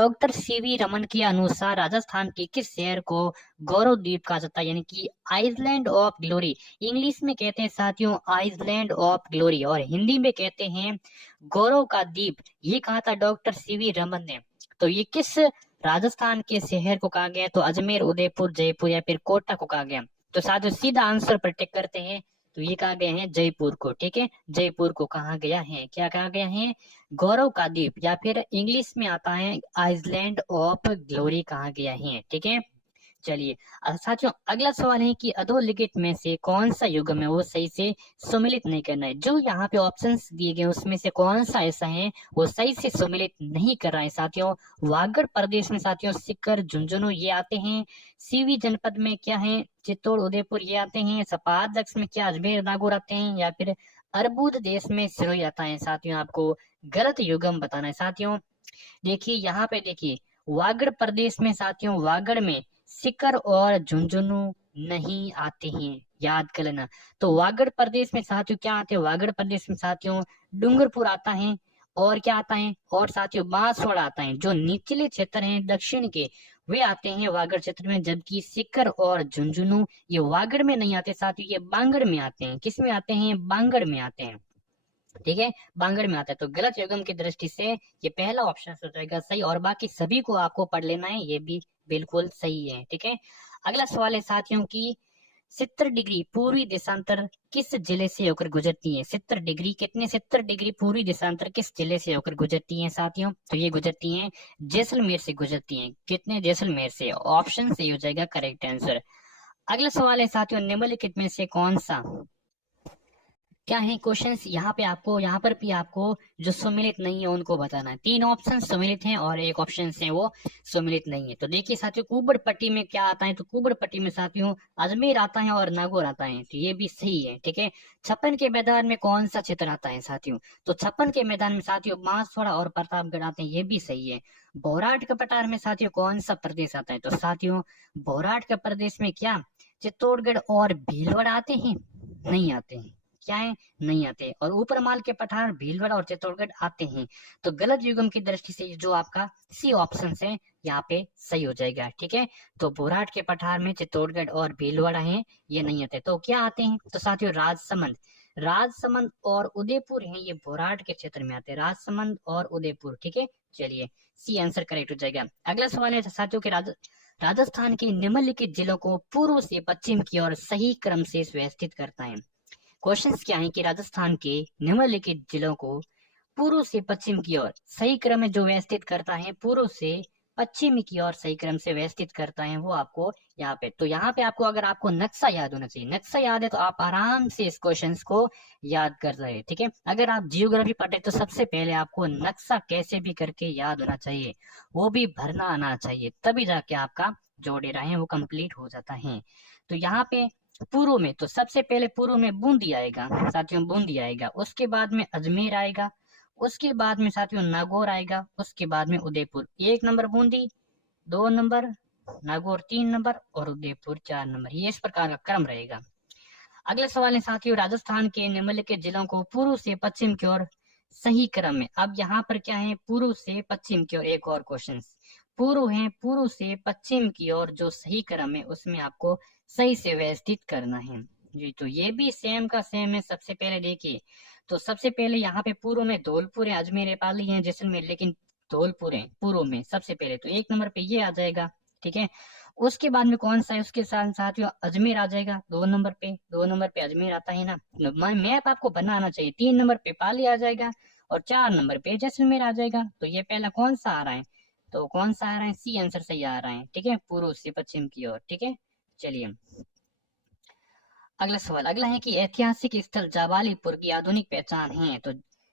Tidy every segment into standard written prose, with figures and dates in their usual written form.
Doctor CV Raman के अनुसार राजस्थान के किस शहर को गौरव द्वीप कहा जाता है, यानी कि आइलैंड ऑफ ग्लोरी। इंग्लिश में कहते हैं साथियों आइलैंड ऑफ ग्लोरी, और हिंदी में कहते हैं गौरव का द्वीप। ये कहा था डॉक्टर सीवी रमन ने। तो ये किस राजस्थान के शहर को कहा गया? तो अजमेर, उदयपुर, जयपुर या फिर कोटा को कहा गया। तो साथियों सीधा आंसर पर टिक करते हैं। तो ये कहा गया है जयपुर को। ठीक है, जयपुर को कहा गया है। क्या कहा गया है? गौरव का द्वीप, या फिर इंग्लिश में आता है आइलैंड ऑफ ग्लोरी कहा गया है। ठीक है, चलिए साथियों अगला सवाल है कि अधोलिखित में से कौन सा युग्म है वो सही से सम्मिलित नहीं करना है। जो यहाँ पे ऑप्शंस दिए गए उसमें से कौन सा ऐसा है वो सही से सम्मिलित नहीं कर रहा है साथियों। वागड़ प्रदेश में साथियों सीकर, झुंझुनू ये आते हैं। सीवी जनपद में क्या है? चित्तौड़, उदयपुर ये आते हैं। सपादक्ष में क्या अजमेर, नागौर आते हैं, या फिर अर्बुद देश में सिरोही आता है। साथियों आपको गलत युग्म बताना है साथियों। देखिए यहाँ पे देखिए वागड़ प्रदेश में साथियों, वागड़ में सीकर और झुंझुनू नहीं आते हैं, याद कर लेना। तो वागड़ प्रदेश में साथियों क्या आते हैं? वागड़ प्रदेश में साथियों डूंगरपुर आता है, और क्या आता है? और साथियों बांसवाड़ा आता है। जो निचले क्षेत्र हैं दक्षिण के वे आते हैं वागड़ क्षेत्र में, जबकि सीकर और झुंझुनू ये वागड़ में नहीं आते साथियों, ये बांगड़ में आते हैं। किस में आते हैं? बांगड़ में आते हैं। ठीक है, बांगड़ में आता है। तो गलत युग्म की दृष्टि से ये पहला ऑप्शन हो जाएगा सही, और बाकी सभी को आपको पढ़ लेना है, ये भी बिल्कुल सही है। ठीक है, अगला सवाल है साथियों की 70 डिग्री पूर्वी देशांतर किस जिले से होकर गुजरती है? 70 डिग्री कितने? 70 डिग्री पूर्वी देशांतर किस जिले से होकर गुजरती है साथियों? तो ये गुजरती हैं जैसलमेर से गुजरती हैं। कितने? जैसलमेर से। ऑप्शन सही हो जाएगा करेक्ट आंसर। अगला सवाल है साथियों निम्नलिखित में से कौन सा क्या है क्वेश्चंस यहाँ पर भी आपको जो सम्मिलित नहीं है उनको बताना है। 3 ऑप्शन सम्मिलित हैं और 1 ऑप्शन है वो सम्मिलित नहीं है। तो देखिए साथियों कुबड़ पट्टी में क्या आता है? तो कुबड़ पट्टी में साथियों अजमेर आता है और नागौर आता है, तो ये भी सही है। ठीक है, छप्पन के मैदान में कौन सा क्षेत्र आता है साथियों? तो छप्पन के मैदान में साथियों बांसवाड़ा और प्रतापगढ़ आते हैं, ये भी सही है। भोराट के पठार में साथियों कौन सा प्रदेश आता है? तो साथियों भोराट के प्रदेश में क्या चित्तौड़गढ़ और भीलवाड़ा आते हैं? नहीं आते हैं। क्या है? नहीं आते। और ऊपर माल के पठार भीलवाड़ा और चित्तौड़गढ़ आते हैं। तो गलत युग्म की दृष्टि से जो आपका सी ऑप्शन है यहाँ पे सही हो जाएगा। ठीक है, तो बोराट के पठार में चित्तौड़गढ़ और भीलवाड़ा है, ये नहीं आते। तो क्या आते हैं? तो साथियों राजसमंद, राजसमंद और उदयपुर है, ये बोराट के क्षेत्र में आते हैं, राजसमंद और उदयपुर। ठीक है, चलिए सी आंसर करेक्ट हो जाएगा। अगला सवाल है साथियों के राजस्थान के निम्नलिखित जिलों को पूर्व से पश्चिम की ओर सही क्रम से व्यवस्थित करता है। क्वेश्चंस क्या है कि राजस्थान के निम्नलिखित जिलों को पूर्व से पश्चिम की ओर सही क्रम में जो व्यवस्थित करता है, पूर्व से पश्चिम की ओर सही क्रम से व्यवस्थित करता है, वो आपको यहाँ पे। तो यहाँ पे आपको अगर आपको नक्शा याद होना चाहिए, नक्शा याद है तो आप आराम से इस क्वेश्चन को याद कर रहे हैं। ठीक है, अगर आप जियोग्राफी पढ़े तो सबसे पहले आपको नक्शा कैसे भी करके याद होना चाहिए, वो भी भरना आना चाहिए, तभी जाके आपका जो डेरा है वो कंप्लीट हो जाता है। तो यहाँ पे पूर्व में तो सबसे पहले पूर्व में बूंदी आएगा साथियों, बूंदी आएगा। उसके बाद में अजमेर आएगा, उसके बाद में साथियों नागौर आएगा, उसके बाद में Udaipur. 1 number Bundi, 2 number Nagaur, 3 number और उदयपुर 4 नंबर। ये इस प्रकार का क्रम रहेगा। अगला सवाल है साथियों राजस्थान के निम्नलिखित जिलों को पूर्व से पश्चिम की ओर सही क्रम में। अब यहाँ पर क्या है? पूर्व से पश्चिम की ओर। एक और क्वेश्चन पूर्व है, पूर्व से पश्चिम की ओर जो सही क्रम है उसमें आपको सही से व्यवस्थित करना है जी। तो ये भी सेम का सेम है। सबसे पहले देखिए, तो सबसे पहले यहाँ पे पूर्व में धौलपुर है, अजमेर है, पाली है, जैसलमेर, लेकिन धौलपुर है पूर्व में सबसे पहले, तो 1 नंबर पे ये आ जाएगा। ठीक है, उसके बाद में कौन सा है? उसके साथ साथियों अजमेर आ जाएगा 2 नंबर पे, 2 नंबर पे अजमेर आता है ना। मैप आपको बनाना चाहिए। 3 नंबर पे पाली आ जाएगा और 4 नंबर पे जैसलमेर आ जाएगा। तो ये पहला कौन सा आ रहा है? तो कौन सा आ रहा है? सी आंसर सही आ रहा है। ठीक है, पूर्व से पश्चिम की ओर। ठीक है, चलिए अगला सवाल। अगला है कि ऐतिहासिक स्थल जाबालीपुर की आधुनिक पहचान है। तो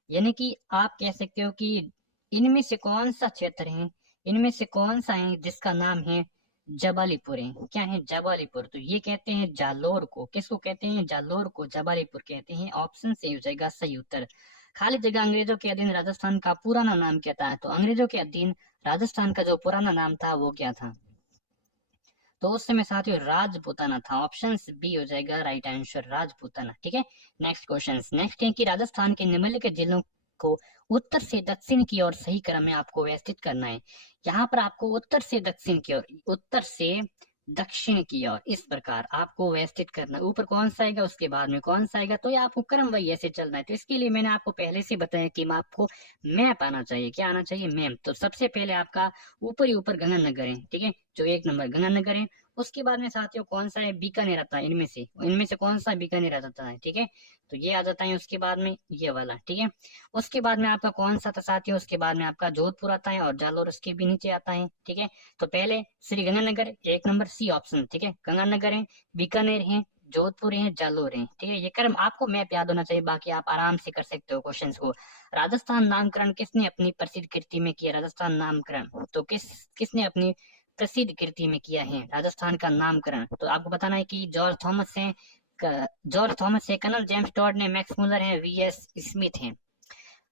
यानी कि आप कह सकते हो कि इनमें से कौन सा क्षेत्र है, इनमें से कौन सा है जिसका नाम है जबालीपुर है? क्या है? जबालीपुर। तो ये कहते हैं जालोर को। किसको कहते हैं? जालोर को जबालीपुर कहते हैं। ऑप्शन से हो जाएगा सही उत्तर। खाली जगह अंग्रेजों के अधीन राजस्थान का पुराना नाम क्या था? तो अंग्रेजों के अधीन राजस्थान का जो पुराना नाम था वो क्या था? तो उस समय साथियों राजपूताना था। ऑप्शन बी हो जाएगा राइट आंसर, राजपूताना। ठीक है, नेक्स्ट क्वेश्चन। नेक्स्ट है कि राजस्थान के निम्नलिखित जिलों को उत्तर से दक्षिण की ओर सही क्रम में आपको व्यवस्थित करना है। यहाँ पर आपको उत्तर से दक्षिण की ओर, उत्तर से दक्षिण की ओर इस प्रकार आपको व्यवस्थित करना है। ऊपर कौन सा आएगा उसके बाद में कौन सा आएगा, तो ये आपको क्रम वही ऐसे चलना है। तो इसके लिए मैंने आपको पहले से बताया कि आपको मैप आना चाहिए। क्या आना चाहिए? मैप। तो सबसे पहले आपका ऊपर ही ऊपर गंगानगर है, ठीक है, जो 1 नंबर गंगानगर है। उसके बाद में साथियों कौन सा है? बीकानेर आता है। इनमें से कौन सा बीकानेर आ जाता है? ठीक है, तो ये आ जाता है। उसके बाद में ये वाला, ठीक है। उसके बाद में आपका कौन सा था साथियों? उसके बाद में आपका जोधपुर आता है और जालोर उसके भी नीचे आता है, ठीक है। तो पहले Sri Ganganagar 1 number, C option, ठीक है। गंगानगर है, बीकानेर है, जोधपुर है, जालोर है, ठीक है। ये क्रम आपको मैप याद होना चाहिए, बाकी आप आराम से कर सकते हो क्वेश्चंस को। राजस्थान नामकरण किसने अपनी प्रसिद्ध कृति में किया? राजस्थान नामकरण तो किसने अपनी प्रसिद्ध कृति में किया है राजस्थान का नामकरण? तो आपको बताना है कि जॉर्ज थॉमस है, कर्नल जेम्स टॉड ने, मैक्स मुलर है, वीएस स्मिथ है।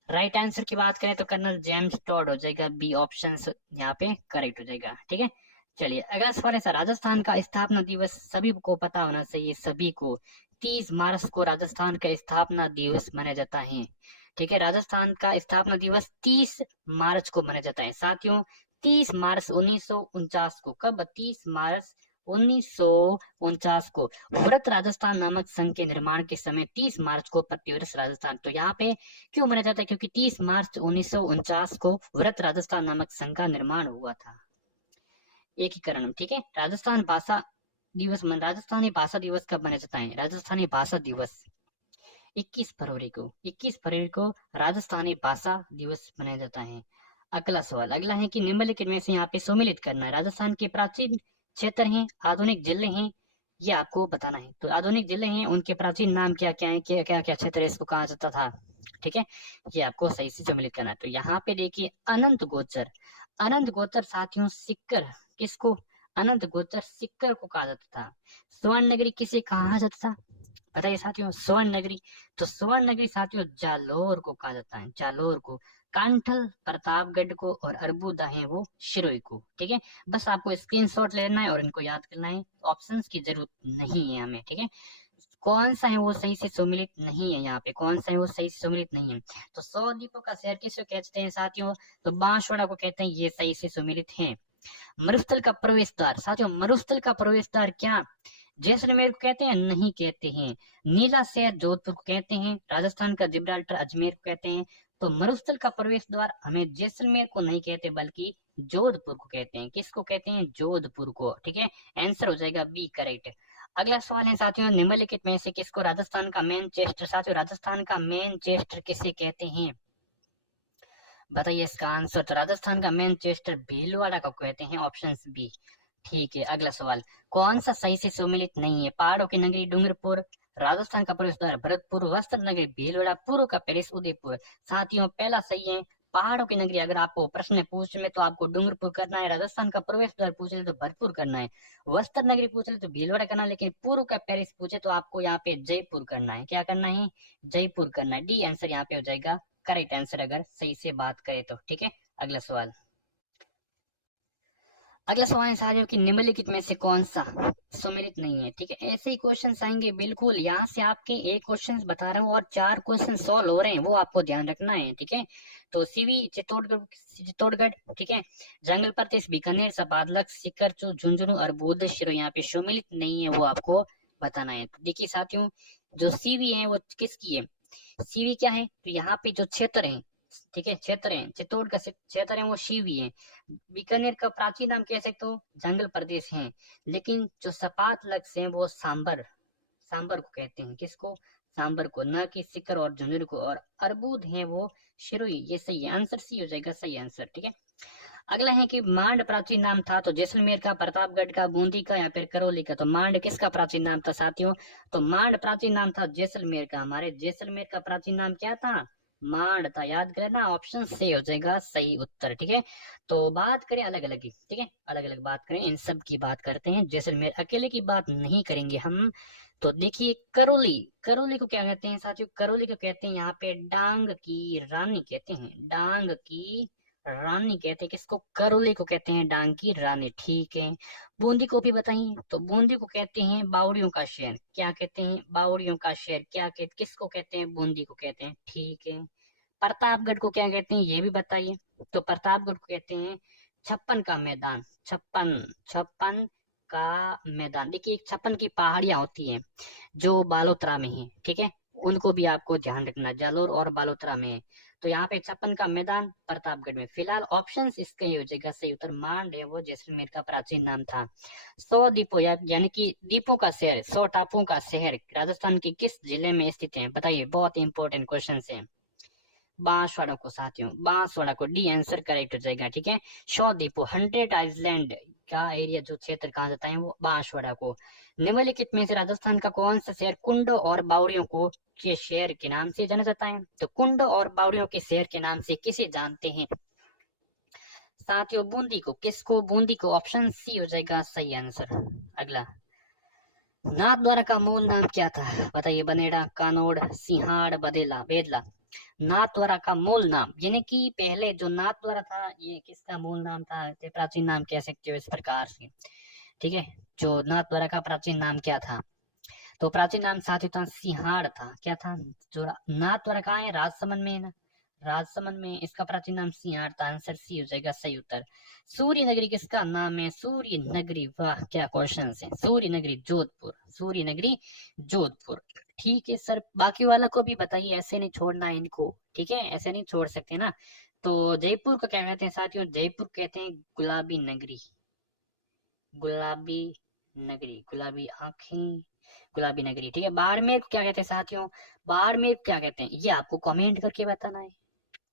राइट आंसर की बात करें तो कर्नल जेम्स टॉड हो जाएगा, बी ऑप्शन यहाँ पे करेक्ट हो जाएगा, ठीक है। चलिए अगला सवाल है सर, राजस्थान का स्थापना दिवस सभी को पता होना चाहिए, सभी को 30 मार्च को राजस्थान का स्थापना दिवस मनाया जाता है, ठीक है। राजस्थान का स्थापना दिवस 30 मार्च को मनाया जाता है साथियों। 30 मार्च 1949 को, कब? 30 मार्च 1949 को वृत राजस्थान नामक संघ के निर्माण के समय 30 मार्च को प्रतिवर्ष राजस्थान, तो यहाँ पे क्यों मनाया जाता है? क्योंकि 30 मार्च 1949 को वृत राजस्थान नामक संघ का निर्माण हुआ था, एकीकरण, ठीक है। राजस्थानी भाषा दिवस कब मनाया जाता है? राजस्थानी भाषा दिवस 21 फरवरी को, 21 फरवरी को राजस्थानी भाषा दिवस मनाया जाता है। अगला सवाल अगला है कि निम्नलिखित में से यहाँ पे सम्मिलित करना है। राजस्थान के प्राचीन क्षेत्र हैं, आधुनिक जिले हैं, ये आपको बताना है। तो आधुनिक जिले हैं, उनके प्राचीन नाम क्या क्या है, क्या क्या क्या क्षेत्र इसको कहा जाता था, ठीक है, ये आपको सही से सम्मिलित करना है। तो यहाँ पे देखिए अनंत गोचर साथियों सिक्कर, किसको? अनंत गोचर सिक्कर को कहा जाता था। स्वर्ण नगरी किसे कहा जाता था? बताइए साथियों, स्वर्ण नगरी, तो स्वर्ण नगरी साथियों जालोर को कहा जाता है, जालोर को। कांठल प्रतापगढ़ को और अरबुदा है वो शिरोई को, ठीक है। बस आपको स्क्रीनशॉट लेना है और इनको याद करना है, ऑप्शंस की जरूरत नहीं है हमें, ठीक है। कौन सा है वो सही से सम्मिलित नहीं है, यहाँ पे कौन सा है वो सही से सम्मिलित नहीं है। तो 100 द्वीपों का शहर किसे कहते हैं साथियों? तो बांसवाड़ा को कहते हैं, ये सही से सम्मिलित है। मरुस्थल का प्रवेश द्वार साथियों, मरुस्थल का प्रवेश द्वार क्या जैसलमेर को कहते हैं? नहीं कहते हैं। नीला शहर जोधपुर को कहते हैं। राजस्थान का जिब्राल्टर अजमेर को कहते हैं। तो मरुस्थल का प्रवेश द्वार हमें जैसलमेर को नहीं कहते बल्कि जोधपुर को कहते हैं। किसको कहते हैं? जोधपुर को, ठीक है। आंसर हो जाएगा बी करेक्ट। अगला सवाल है साथियों, निम्नलिखित में से किसको राजस्थान का मैनचेस्टर, साथियों राजस्थान का मैनचेस्टर किसे कहते हैं? बताइए इसका आंसर। तो राजस्थान का मैनचेस्टर भीलवाड़ा को कहते हैं, ऑप्शन बी, ठीक है। अगला सवाल, कौन सा सही से सम्मिलित नहीं है? पहाड़ों की नगरी डूंगरपुर, राजस्थान का प्रवेश द्वार भरतपुर, वस्त्र नगरी भीलवाड़ा, पूर्व का पेरिस उदयपुर। साथियों पहला सही है, पहाड़ों की नगरी। अगर आपको प्रश्न पूछ में तो आपको डूंगरपुर करना है, राजस्थान का प्रवेश द्वार पूछे तो भरतपुर करना है, वस्त्र नगरी पूछे तो भीलवाड़ा करना है, लेकिन पूर्व का पेरिस पूछे तो आपको यहाँ पे जयपुर करना है। क्या करना है? जयपुर करना है। डी आंसर यहाँ पे हो जाएगा करेक्ट आंसर, अगर सही से बात करें तो, ठीक है। अगला सवाल है साथियों कि निम्नलिखित में से कौन सा सम्मिलित नहीं है, ठीक है। ऐसे ही क्वेश्चन आएंगे बिल्कुल, यहाँ से आपके एक क्वेश्चन बता रहा हूँ और 4 क्वेश्चन सॉल्व हो रहे हैं, वो आपको ध्यान रखना है, ठीक है। तो सीवी चित्तौड़गढ़, ठीक है, जंगल प्रदेश बीकानेर, सबादलक, सिकरचू, झुंझुनू और बुद्धशिरो यहाँ पे सम्मिलित नहीं है, वो आपको बताना है। तो देखिए साथियों, जो सीवी है वो किसकी है? सीवी क्या है? तो यहाँ पे जो क्षेत्र है, ठीक है, क्षेत्र है, चित्तौड़ का क्षेत्र है वो सीवी है। बीकानेर का प्राचीन नाम कह सकते हो जंगल प्रदेश है, लेकिन जो सपाट लक्ष्य है वो सांबर को कहते हैं। किसको? सांबर को, न कि सिकर और झुंझुनू को। और अर्बुद है वो शिरोई, ये सही है, आंसर सी हो जाएगा, सही आंसर, ठीक है। अगला है कि मांड प्राचीन नाम था, तो जैसलमेर का, प्रतापगढ़ का, बूंदी का या फिर करौली का। तो मांड किसका प्राचीन नाम था साथियों? तो मांड प्राचीन नाम था जैसलमेर का। हमारे जैसलमेर का प्राचीन नाम क्या था? मांड था, याद करना, ऑप्शन से हो जाएगा सही उत्तर, ठीक है। तो बात करें अलग अलग की, ठीक है, अलग अलग बात करें, इन सब की बात करते हैं, जैसलमेर अकेले की बात नहीं करेंगे हम। तो देखिए करौली को क्या कहते हैं साथियों? करौली को कहते हैं यहाँ पे डांग की रानी कहते हैं, डांग की रानी कहते हैं। किसको? करौली को कहते हैं डांग की रानी, ठीक है। बूंदी को भी बताइए, तो बूंदी को कहते हैं बावड़ियों का शहर। क्या कहते हैं? बावड़ियों का शहर। किसको कहते हैं? बूंदी को कहते हैं, ठीक है। प्रतापगढ़ को क्या कहते हैं ये भी बताइए। तो प्रतापगढ़ को कहते हैं छप्पन का मैदान। छप्पन, छप्पन का मैदान। देखिए एक छप्पन की पहाड़ियां होती हैं जो बालोतरा में है, ठीक है, उनको भी आपको ध्यान रखना, जालोर और बालोतरा में है। तो यहाँ पे छप्पन का मैदान प्रतापगढ़ में। फिलहाल ऑप्शन इसका ही हो जाएगा सही उत्तर मांड है, वो जैसलमेर का प्राचीन नाम था। 100 द्वीपों यानी कि द्वीपों का शहर, 100 टापुओं का शहर राजस्थान के किस जिले में स्थित है, बताइए, बहुत इंपॉर्टेंट क्वेश्चन है। बांसवाड़ा को साथियों, बांसवाड़ा को डी आंसर करेक्ट हो जाएगा, ठीक है। 100 द्वीपों, 100 आइलैंड का एरिया जो क्षेत्र कहा जाता है वो बांसवाड़ा को। निम्नलिखित में से राजस्थान का कौन सा शहर कुंड और बावड़ियों को के शहर के नाम से जाना जाता है? तो कुंड और बावड़ियों के शहर के नाम से किसे जानते हैं साथियों? बूंदी को। किसको? बूंदी को। ऑप्शन सी हो जाएगा सही आंसर। अगला, नाथद्वारा का मूल नाम क्या था, बताइए। बनेड़ा, कानोड़, सिंहाड़, बदेला, बेदला। नाथद्वारा का मूल नाम, यानी कि पहले जो नाथद्वारा था ये किसका मूल नाम था, प्राचीन नाम कह सकते हो इस प्रकार से, ठीक है। जो नाथद्वारा का प्राचीन नाम क्या था? तो प्राचीन नाम साथियों था सिंहाड़ था। क्या था? जो नाथद्वारा कहाँ है? राजसमंद में है ना, राजसमंद में। इसका प्राचीन नाम सिंहाड़ था। आंसर सी हो जाएगा सही उत्तर। सूर्य नगरी किसका नाम है? सूर्य नगरी, वाह क्या क्वेश्चन है। सूर्य नगरी जोधपुर, सूर्य नगरी जोधपुर। ठीक है सर, बाकी वाला को भी बताइए, ऐसे नहीं छोड़ना है इनको, ठीक है, ऐसे नहीं छोड़ सकते ना। तो जयपुर को क्या कहते हैं साथियों? जयपुर कहते हैं गुलाबी नगरी, गुलाबी नगरी, गुलाबी आंखें, गुलाबी नगरी, ठीक है। बाड़मेर को क्या कहते हैं साथियों? बाड़मेर को क्या कहते हैं ये आपको कमेंट करके बताना है,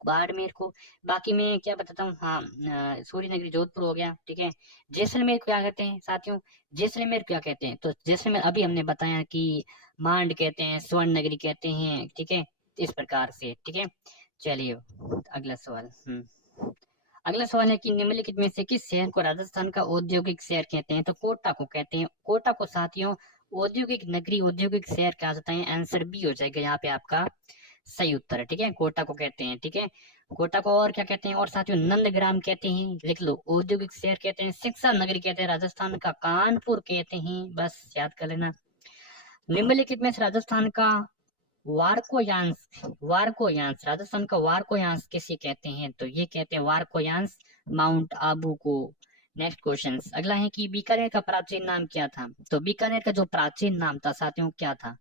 बाड़मेर को। बाकी मैं क्या बताता हूँ, हाँ, सूर्य नगरी जोधपुर हो गया, ठीक है। जैसलमेर को क्या कहते हैं साथियों? जैसलमेर क्या कहते हैं? तो जैसलमेर अभी हमने बताया कि मांड कहते हैं, स्वर्ण नगरी कहते हैं, ठीक है, इस प्रकार से, ठीक है। चलिए अगला सवाल। अगला सवाल है कि निम्नलिखित में से किस शहर को राजस्थान का औद्योगिक शहर कहते हैं? तो कोटा को कहते हैं। कोटा को साथियों औद्योगिक नगरी, औद्योगिक शहर कहा जाता है। आंसर बी हो जाएगा यहाँ पे आपका सही उत्तर है, ठीक है। कोटा को कहते हैं, ठीक है, कोटा को। और क्या कहते हैं? और साथियों नंदग्राम कहते हैं, लिख लो। औद्योगिक शहर कहते हैं, शिक्षा नगरी कहते हैं, राजस्थान का कानपुर कहते हैं, बस याद कर लेना। निम्नलिखित में से राजस्थान का वारकोयांश, वारकोयांश, राजस्थान का वारकोयांश किसे कहते हैं? तो ये कहते हैं वारकोयांश माउंट आबू को। नेक्स्ट क्वेश्चन अगला है कि बीकानेर का प्राचीन नाम क्या था? तो बीकानेर का जो प्राचीन नाम था साथियों क्या था?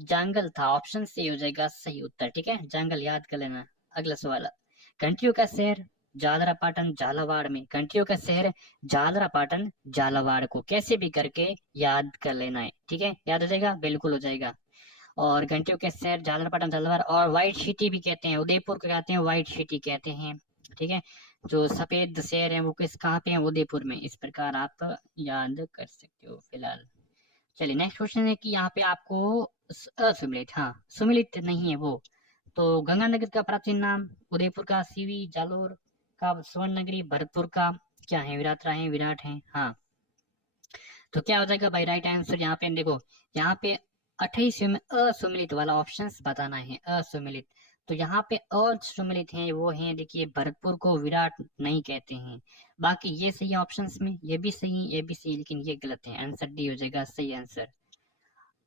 जंगल था। ऑप्शन सी हो जाएगा सही उत्तर, ठीक है, जंगल याद कर लेना। अगला सवाल, घंटियों का शहर झालरा पाटन झालावाड़ में। घंटियों का शहर झालरा पाटन झालावाड़ को कैसे भी करके याद कर लेना है, ठीक है, याद हो जाएगा, बिल्कुल हो जाएगा। और घंटियों के शहर झालरा पाटन झालावाड़। और व्हाइट सिटी भी कहते हैं, उदयपुर को कहते हैं व्हाइट सिटी कहते हैं, ठीक है। जो सफेद शहर है वो किस कहाँ पे है? उदयपुर में। इस प्रकार आप याद कर सकते हो फिलहाल। चलिए नेक्स्ट क्वेश्चन है कि यहाँ पे आपको असुमिलित, हाँ सुमिलित नहीं है वो। तो गंगानगर का प्राचीन नाम, उदयपुर का सीवी, जालोर का स्वर्ण नगरी, भरतपुर का क्या है? विराट है, विराट है, हाँ। तो क्या हो जाएगा भाई राइट आंसर? यहाँ पे देखो, यहाँ पे 28 में असुमिलित वाला ऑप्शन बताना है, असुमिलित। तो यहाँ पे असुमिलित है वो है, देखिए भरतपुर को विराट नहीं कहते हैं। बाकी ये सही ऑप्शंस में, ये भी सही, ये भी सही, लेकिन ये गलत है। आंसर डी हो जाएगा सही आंसर।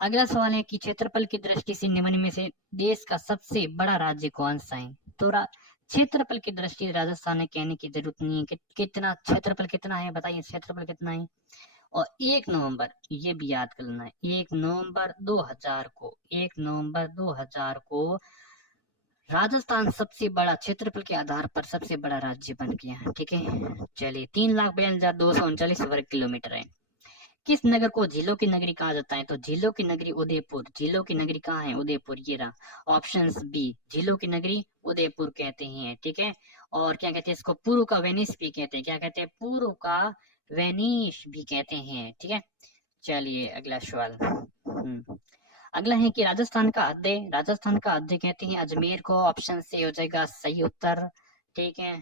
अगला सवाल है कि क्षेत्रफल की दृष्टि से निम्न में से देश का सबसे बड़ा राज्य कौन सा है? तो क्षेत्रफल की दृष्टि से राजस्थान है कहने की जरूरत नहीं है कि कितना क्षेत्रफल कितना है, बताइए क्षेत्रफल कितना है। और 1 नवंबर ये भी याद कर लेना है, 1 नवंबर 2000 को, 1 नवंबर 2000 को राजस्थान सबसे बड़ा क्षेत्रफल के आधार पर सबसे बड़ा राज्य बन गया, ठीक है। चलिए 3,42,239 वर्ग किलोमीटर है। किस नगर को झीलों की नगरी कहा जाता है? तो झीलों की नगरी उदयपुर। झीलों की नगरी कहाँ है? उदयपुर, ये रहा ऑप्शन बी, झीलों की नगरी उदयपुर कहते हैं, ठीक है। और क्या कहते हैं इसको? पूर्व का वेनिस भी कहते हैं। क्या कहते हैं? पूर्व का वेनिस भी कहते हैं, ठीक है। चलिए अगला सवाल। अगला है कि राजस्थान का अध्यय, राजस्थान का अध्यय कहते हैं अजमेर को। ऑप्शन से हो जाएगा सही उत्तर, ठीक है।